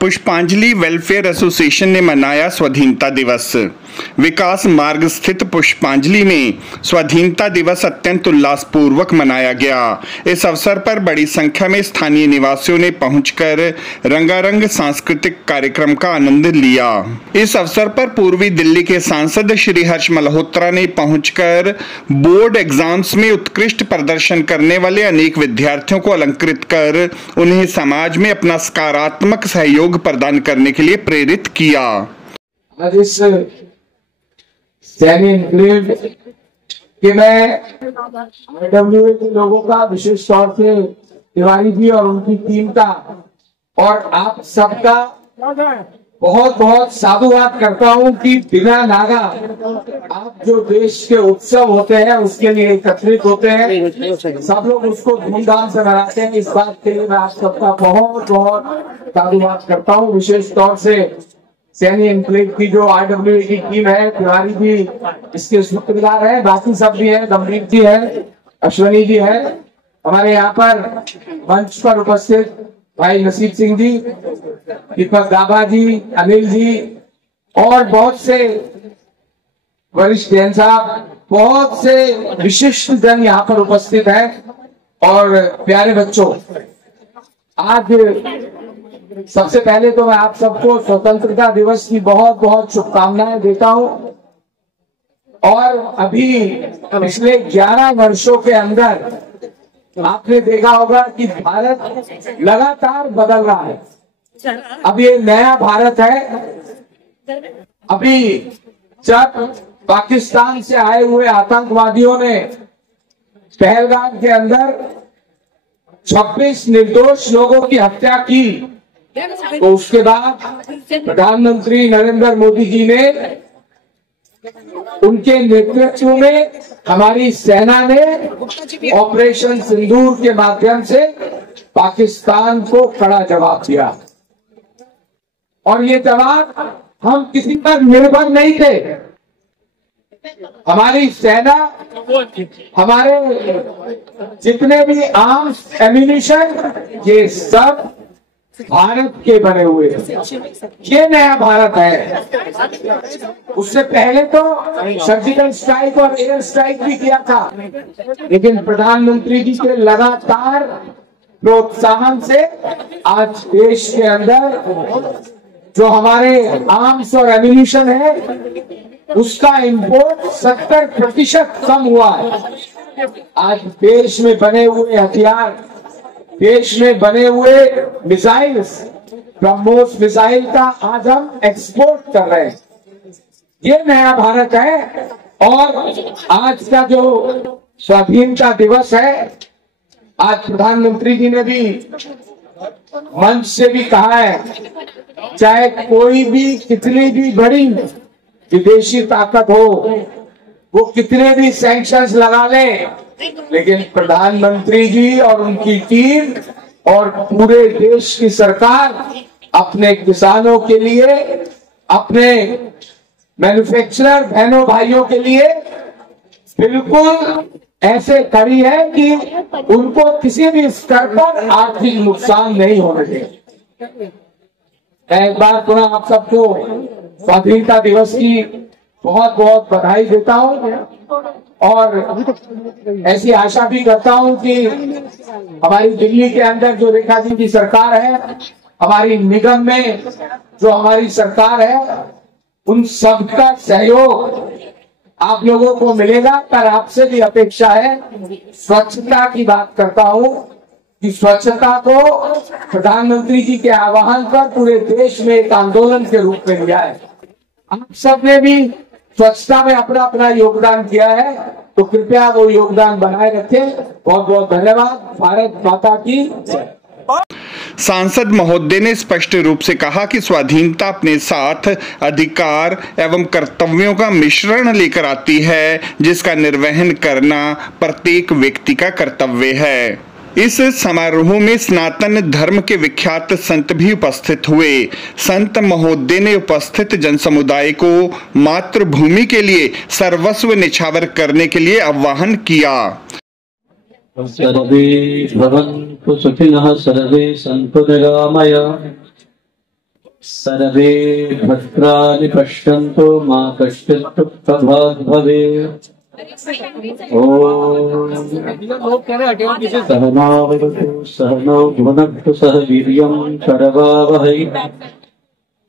पुष्पांजलि welfare association ने मनाया स्वाधीनता दिवस। विकास मार्ग स्थित पुष्पांजलि में स्वाधीनता दिवस अत्यंत उल्लासपूर्वक मनाया गया। इस अवसर पर बड़ी संख्या में स्थानीय निवासियों ने पहुंचकर रंगारंग सांस्कृतिक कार्यक्रम का आनंद लिया। इस अवसर पर पूर्वी दिल्ली के सांसद श्री हर्ष मल्होत्रा ने पहुंचकर बोर्ड एग्जाम्स में उत्कृष्ट प्रदर्शन करने वाले अनेक विद्यार्थियों को अलंकृत कर उन्हें समाज में अपना सकारात्मक सहयोग प्रदान करने के लिए प्रेरित किया। आज इस सैनी एन्क्लेव के मैं IWA के लोगों का, विशेष तौर से तिवारी जी और उनकी टीम का और आप सबका बहुत बहुत साधुवाद करता हूं कि बिना नागा आप जो देश के उत्सव होते हैं उसके लिए एकत्रित होते हैं, सब लोग उसको धूमधाम से मनाते हैं। इस बात के लिए मैं आप सबका बहुत बहुत साधुवाद करता हूं। विशेष तौर से सैनी एन्क्लेव की जो IWA की टीम है, तिवारी जी इसके सूत्रधार है, बाकी सब भी है, गंभीर जी है, अश्वनी जी है, हमारे यहाँ पर मंच पर उपस्थित भाई नसीब सिंह जी, दीपक गाबा जी, अनिल जी और बहुत से वरिष्ठ जैन साहब, बहुत से विशिष्ट जन यहाँ पर उपस्थित हैं और प्यारे बच्चों, आज सबसे पहले तो मैं आप सबको स्वतंत्रता दिवस की बहुत बहुत शुभकामनाएं देता हूं। और अभी पिछले 11 वर्षों के अंदर आपने देखा होगा कि भारत लगातार बदल रहा है। अब ये नया भारत है। अभी जब पाकिस्तान से आए हुए आतंकवादियों ने पहलगाम के अंदर 26 निर्दोष लोगों की हत्या की, तो उसके बाद प्रधानमंत्री नरेंद्र मोदी जी ने उनके नेतृत्व में हमारी सेना ने ऑपरेशन सिंदूर के माध्यम से पाकिस्तान को कड़ा जवाब दिया। और ये जवाब हम किसी पर निर्भर नहीं थे। हमारी सेना, हमारे जितने भी आर्म्स, एम्यूनिशन, ये सब भारत के बने हुए हैं। ये नया भारत है। उससे पहले तो सर्जिकल स्ट्राइक और एयर स्ट्राइक भी किया था, लेकिन प्रधानमंत्री जी के लगातार प्रोत्साहन से आज देश के अंदर जो हमारे आर्म्स और एम्यूनिशन है उसका इंपोर्ट 70% कम हुआ है। आज देश में बने हुए हथियार, देश में बने हुए मिसाइल्स, ब्रह्मोस मिसाइल का आज हम एक्सपोर्ट कर रहे हैं। ये नया भारत है। और आज का जो स्वाधीनता दिवस है, आज प्रधानमंत्री जी ने भी मंच से भी कहा है, चाहे कोई भी कितनी भी बड़ी विदेशी ताकत हो, वो कितने भी सैंक्शंस लगा ले, लेकिन प्रधानमंत्री जी और उनकी टीम और पूरे देश की सरकार अपने किसानों के लिए, अपने मैन्युफैक्चरर बहनों भाइयों के लिए बिल्कुल ऐसे खड़ी है कि उनको किसी भी स्तर पर आर्थिक नुकसान नहीं होने देगी। मैं एक बार पुनः आप सबको स्वाधीनता दिवस की बहुत बहुत बधाई देता हूं और ऐसी आशा भी करता हूं कि हमारी दिल्ली के अंदर जो रेखा जी की सरकार है, हमारी निगम में जो हमारी सरकार है, उन सबका सहयोग आप लोगों को मिलेगा। पर आपसे भी अपेक्षा है, स्वच्छता की बात करता हूं कि स्वच्छता को प्रधानमंत्री जी के आह्वान पर पूरे देश में एक आंदोलन के रूप में लिया है। आप सबने भी स्वच्छता में अपना अपना योगदान किया है, तो कृपया वो योगदान बनाए रखें। बहुत बहुत धन्यवाद। भारत माता की जय। सांसद महोदय ने स्पष्ट रूप से कहा कि स्वाधीनता अपने साथ अधिकार एवं कर्तव्यों का मिश्रण लेकर आती है, जिसका निर्वहन करना प्रत्येक व्यक्ति का कर्तव्य है। इस समारोह में सनातन धर्म के विख्यात संत भी उपस्थित हुए। संत महोदय ने उपस्थित जनसमुदाय को मातृभूमि के लिए सर्वस्व निछावर करने के लिए आह्वान किया। सर्वे भवन्तु सुखिनः, सर्वे सन्तु निरामया। सर्वे भद्राणि पश्यन्तु मा कश्चित् दुःखभाग् भवेत्। ओम सहनावतु सहनौ भुनक्तु सह वीर्यं करवावहै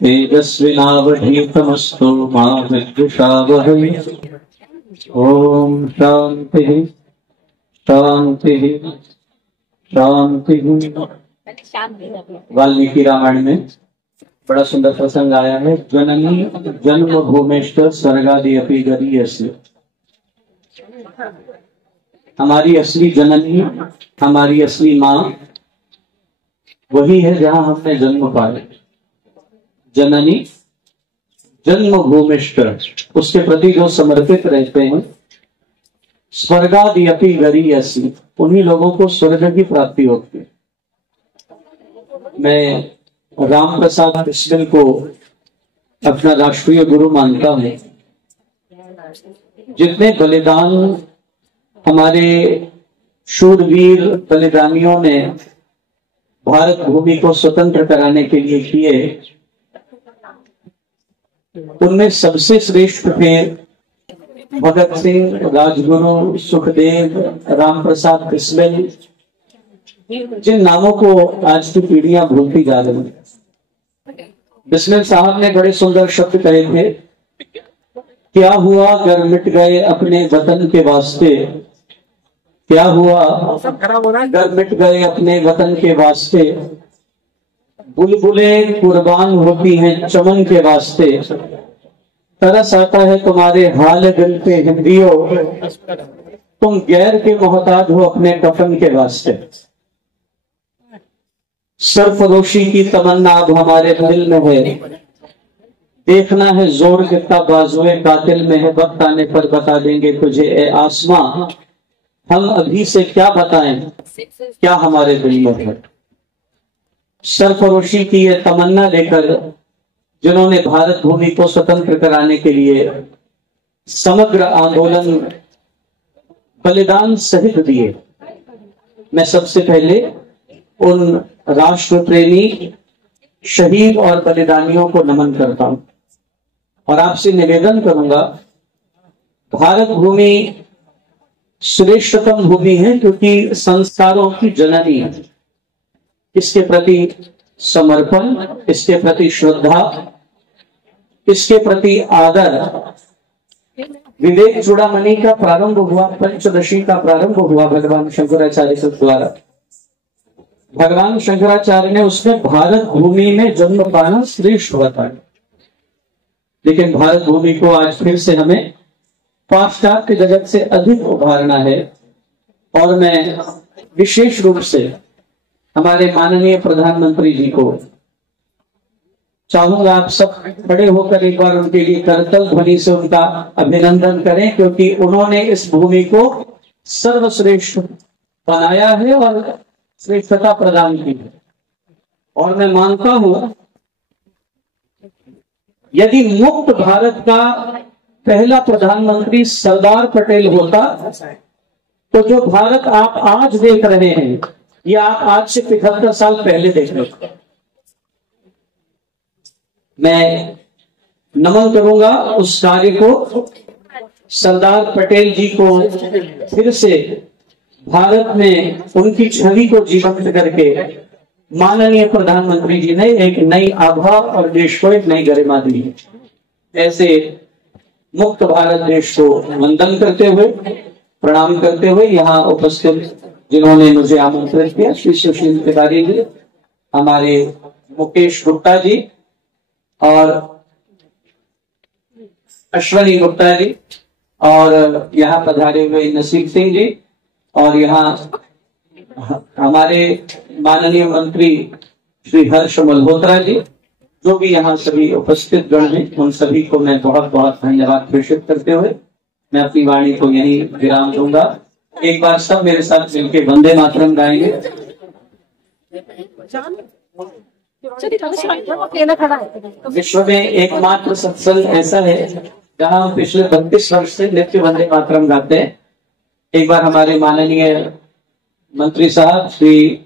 तेजस्विनावधीतमस्तु मा विद्विषावहै। ओम शांति शांति शांति। वाल्मीकि रामायण में बड़ा सुंदर प्रसंग आया है। जननी जन्म भूमेश्च स्वर्गादि अपि गरीयसी। हमारी असली जननी, हमारी असली माँ वही है जहां हमने जन्म पाया। जननी जन्म भूमिष्ठ, उसके प्रति जो समर्पित रहते हैं। स्वर्गादि अपि गरीयसी, उन्हीं लोगों को स्वर्ग की प्राप्ति होती है। मैं राम प्रसाद बिस्मिल को अपना राष्ट्रीय गुरु मानता हूं। जितने बलिदान हमारे शूरवीर बलिदानियों ने भारत भूमि को स्वतंत्र कराने के लिए किए, उनमें सबसे श्रेष्ठ थे भगत सिंह, राजगुरु, सुखदेव, राम प्रसाद बिस्मिल, जिन नामों को आज की पीढ़ियां भूलती जा रही हैं। बिस्मिल साहब ने बड़े सुंदर शब्द कहे थे, क्या हुआ अगर मिट गए अपने वतन के वास्ते, क्या हुआ अगर मिट गए अपने वतन के वास्ते, बुलबुलें कुर्बान होती हैं चमन के वास्ते, तरस आता है तुम्हारे हाल दिल पे हिंदियों, तुम गैर के मोहताज हो अपने कफन के वास्ते। सरफरोशी की तमन्ना अब हमारे दिल में है, देखना है जोर कितना बाजुए कातिल में है, वक्त आने पर बता देंगे तुझे ए आसमां, हम अभी से क्या बताएं क्या हमारे दिल में है। सरफरोशी की यह तमन्ना लेकर जिन्होंने भारत भूमि को स्वतंत्र कराने के लिए समग्र आंदोलन बलिदान सहित दिए, मैं सबसे पहले उन राष्ट्र प्रेमी शहीद और बलिदानियों को नमन करता हूं और आपसे निवेदन करूंगा, भारत भूमि श्रेष्ठतम भूमि है क्योंकि संस्कारों की जननी है। इसके प्रति समर्पण, इसके प्रति श्रद्धा, इसके प्रति आदर। विवेक चूड़ामणि का प्रारंभ हुआ, पंचदशी का प्रारंभ हुआ भगवान शंकराचार्य के द्वारा। भगवान शंकराचार्य ने उसमें भारत भूमि में जन्म पाना श्रेष्ठ बताया, लेकिन भारत भूमि को आज फिर से हमें पाश्चात्य जगत से अधिक उभारना है। और मैं विशेष रूप से हमारे माननीय प्रधानमंत्री जी को चाहूंगा, आप सब खड़े होकर एक बार उनके लिए करतल ध्वनि से उनका अभिनंदन करें, क्योंकि उन्होंने इस भूमि को सर्वश्रेष्ठ बनाया है और श्रेष्ठता प्रदान की है। और मैं मानता हूं, यदि मुक्त भारत का पहला प्रधानमंत्री सरदार पटेल होता, तो जो भारत आप आज देख रहे हैं, ये आप आज से 75 साल पहले देख रहे थे। मैं नमन करूंगा उस कार्य को, सरदार पटेल जी को फिर से भारत में उनकी छवि को जीवंत करके माननीय प्रधानमंत्री जी ने एक नई आभा और देश को एक नई गरिमा दी है। ऐसे मुक्त भारत देश को वंदन करते हुए, प्रणाम करते हुए, यहाँ उपस्थित जिन्होंने मुझे आमंत्रित किया, श्री सुशील तिवारी जी, हमारे मुकेश गुप्ता जी और अश्वनी गुप्ता जी, और यहाँ पधारे हुए नसीब सिंह जी, और यहाँ हमारे माननीय मंत्री श्री हर्ष मल्होत्रा जी, जो भी यहाँ सभी उपस्थित गण हैं, उन सभी को मैं बहुत बहुत धन्यवाद प्रेषित करते हुए मैं अपनी वाणी को यहीं विराम दूंगा। एक बार सब मेरे साथ मिलकर वंदे मातरम गाएंगे। विश्व में एकमात्र सत्संग ऐसा है जहाँ हम पिछले 32 वर्ष से नित्य वंदे मातरम गाते हैं। एक बार हमारे माननीय मंत्री साहब श्री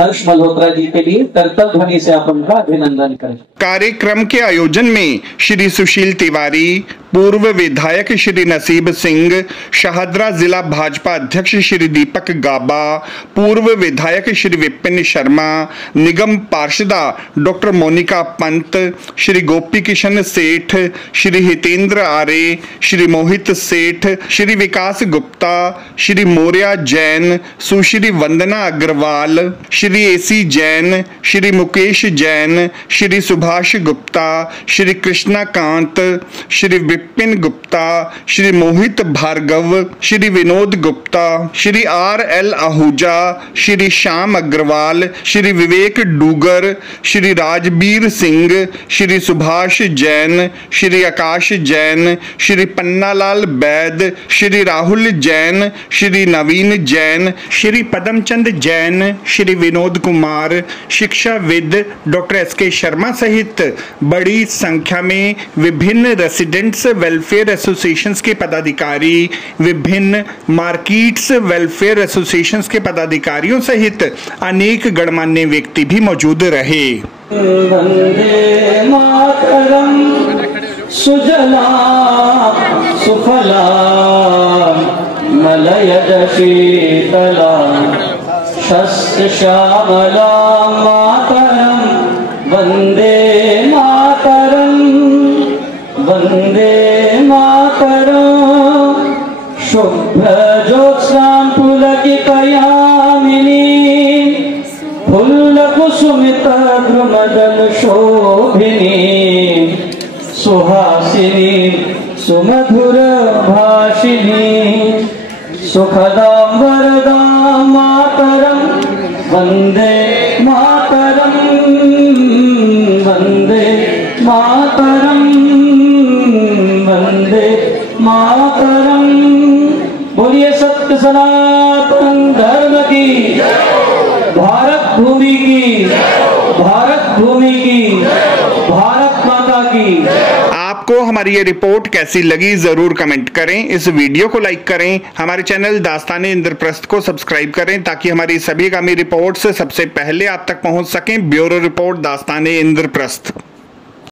हर्ष मल्होत्रा जी के लिए करतल ध्वनि से आप उनका अभिनंदन करें। कार्यक्रम के आयोजन में श्री सुशील तिवारी, पूर्व विधायक श्री नसीब सिंह, शाहदरा जिला भाजपा अध्यक्ष श्री दीपक गाबा, पूर्व विधायक श्री विपिन शर्मा, निगम पार्षदा डॉक्टर मोनिका पंत, श्री गोपी किशन सेठ, श्री हितेंद्र आर्य, श्री मोहित सेठ, श्री विकास गुप्ता, श्री मोरिया जैन, सुश्री वंदना अग्रवाल, श्री एसी जैन, श्री मुकेश जैन, श्री सुभाष गुप्ता, श्री कृष्णा कांत, श्री विपिन गुप्ता, श्री मोहित भार्गव, श्री विनोद गुप्ता, श्री RL आहूजा, श्री श्याम अग्रवाल, श्री विवेक डूगर, श्री राजबीर सिंह, श्री सुभाष जैन, श्री आकाश जैन, श्री पन्नालाल बैद, श्री राहुल जैन, श्री नवीन जैन, श्री पदमचंद जैन, श्री विनोद कुमार, शिक्षाविद डॉक्टर SK शर्मा सहित बड़ी संख्या में विभिन्न रेसिडेंट्स वेलफेयर एसोसिएशंस के पदाधिकारी, विभिन्न मार्केट्स वेलफेयर एसोसिएशंस के पदाधिकारियों सहित अनेक गणमान्य व्यक्ति भी मौजूद रहे। वंदे मातरम सुजला सुफला मलयज शीतला शस्य श्यामला मातरम वंदे मातरम वंदे मातरम शुभ्र ज्योत्स्नां पुलकितयामिनी फुल्लकुसुमित द्रुमदल शोभिनी सुहासिनी सुमधुर भाषिणी सुखदां वरदां मातरं वंदे मातरं वंदे मातरं वंदे मातरं। बोलिए सत्य सनातन धर्म की, भारत भूमि की, भारत भूमि की, भारत माता की। आपको हमारी ये रिपोर्ट कैसी लगी जरूर कमेंट करें, इस वीडियो को लाइक करें, हमारे चैनल दास्ताने इंद्रप्रस्थ को सब्सक्राइब करें ताकि हमारी सभी आगामी रिपोर्ट्स सबसे पहले आप तक पहुंच सकें। Bureau report Dastane Indraprastha.